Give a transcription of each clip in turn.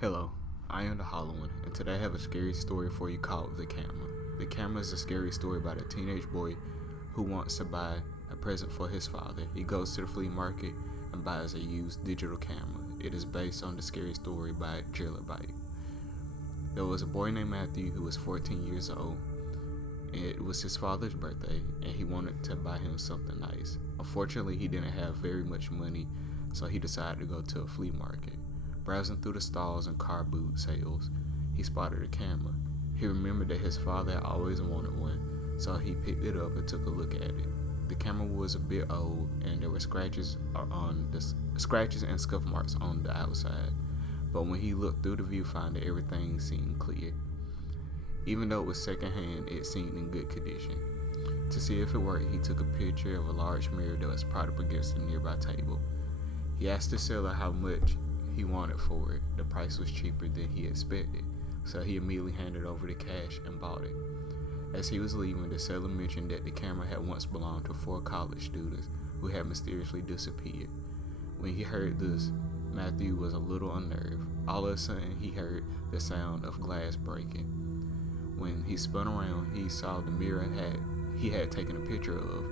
Hello, I am the Hollow One, and today I have a scary story for you called The Camera. The Camera is a scary story about a teenage boy who wants to buy a present for his father. He goes to the flea market and buys a used digital camera. It is based on the scary story by Jellybyte. There was a boy named Matthew who was 14 years old. It was his father's birthday, and he wanted to buy him something nice. Unfortunately, he didn't have very much money, so he decided to go to a flea market. Browsing through the stalls and car boot sales, he spotted a camera. He remembered that his father had always wanted one, so he picked it up and took a look at it. The camera was a bit old, and there were scratches and scuff marks on the outside. But when he looked through the viewfinder, everything seemed clear. Even though it was secondhand, it seemed in good condition. To see if it worked, he took a picture of a large mirror that was propped up against a nearby table. He asked the seller how much he wanted for it. The price was cheaper than he expected, so he immediately handed over the cash and bought it. As he was leaving, the seller mentioned that the camera had once belonged to 4 college students who had mysteriously disappeared. When he heard this, Matthew was a little unnerved. All of a sudden, he heard the sound of glass breaking. When he spun around, he saw the mirror he had taken a picture of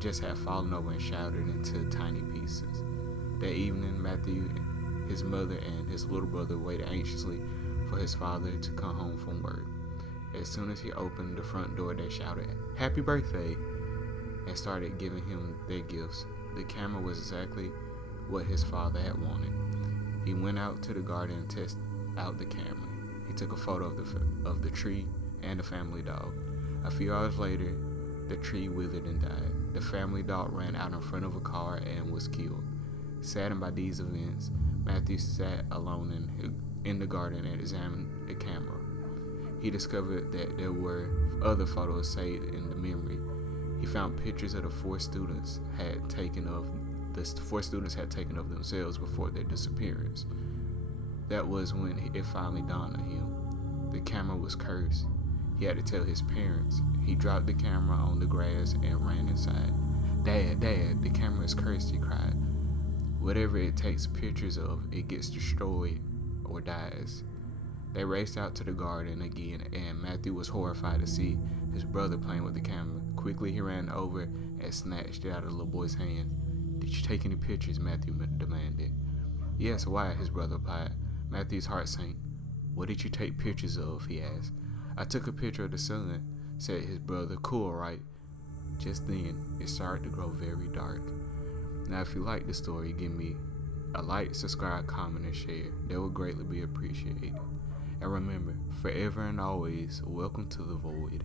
just had fallen over and shattered into tiny pieces. That evening, Matthew, his mother, and his little brother waited anxiously for his father to come home from work. As soon as he opened the front door, they shouted, "Happy birthday!" and started giving him their gifts. The camera was exactly what his father had wanted. He went out to the garden and tested out the camera. He took a photo of the tree and the family dog. A few hours later, the tree withered and died. The family dog ran out in front of a car and was killed. Saddened by these events, Matthew sat alone in the garden and examined the camera. He discovered that there were other photos saved in the memory. He found pictures of the four students had taken of themselves before their disappearance. That was when it finally dawned on him. The camera was cursed. He had to tell his parents. He dropped the camera on the grass and ran inside. Dad, the camera is cursed," he cried. "Whatever it takes pictures of, it gets destroyed or dies." They raced out to the garden again, and Matthew was horrified to see his brother playing with the camera. Quickly, he ran over and snatched it out of the little boy's hand. "Did you take any pictures?" Matthew demanded. "Yes, why?" his brother replied. Matthew's heart sank. "What did you take pictures of?" he asked. "I took a picture of the sun," said his brother. "Cool, right?" Just then, it started to grow very dark. Now, if you like the story, give me a like, subscribe, comment, and share. That would greatly be appreciated. And remember, forever and always, welcome to the void.